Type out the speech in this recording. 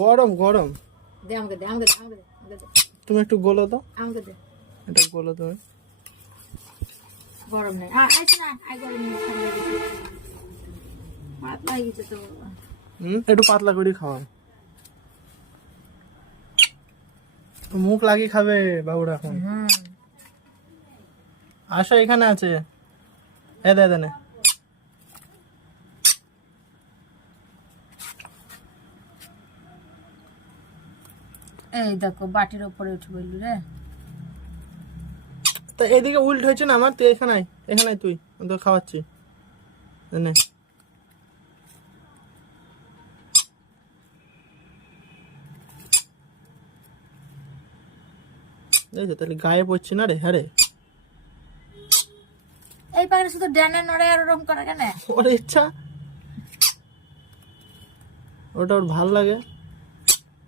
গরম গরম। দে আমাকে দে আমাকে দে আমাকে দে আমাকে দে তুমি একটু গোলো তো, আমাকে দে। এটা গোলো তুমি। গরম নেই আইছে না আই গরম নেই ঠান্ডা গেছে পাতলা হয়ে গেছে তো বাবা। একটু পাতলা করে খাওয়া, মুখ লাগিয়ে খাবে বাবুরা এখন। আসো এখানে আছে, এ দে দে নে। এই দেখো বাটির উপরে উঠে বললি রে। তা এদিকে উল্ট হয়েছে না আমার, তুই এখানে আয়, এখানে আয় তুই, আমি তো খাওয়াচ্ছি নে। দেখছো তাহলে গায়ে পড়ছে না রে। হ্যাঁ রে, এই পাখি শুধু ডানে নড়ে আর ওরকম করে কেন? ওর ইচ্ছা, ওটা ওর ভাল লাগে।